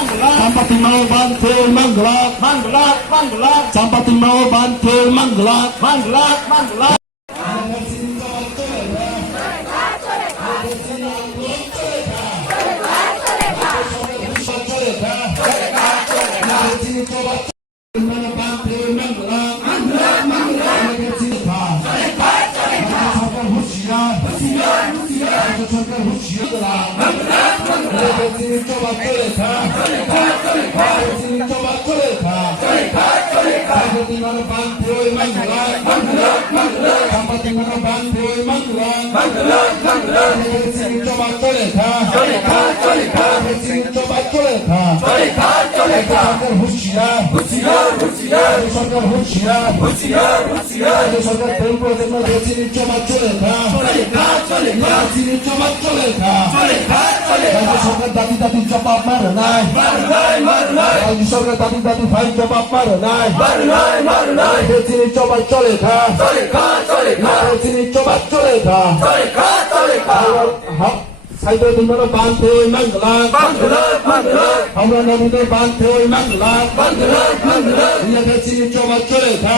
Sampati mau bantul manggelak, Sampati mau bantul manggelak. Tadi jawab maranai, সরকার দাদি ভাই জবাব মারো নাই, চিনি চবা চলে খা, চিনি চবা চলে খা, সাইডে দিনের বাঁধতে ওই মাংলা, আমরা নদীতে বাঁধতে ওই মাংলা, চিনি চবা চলে খা।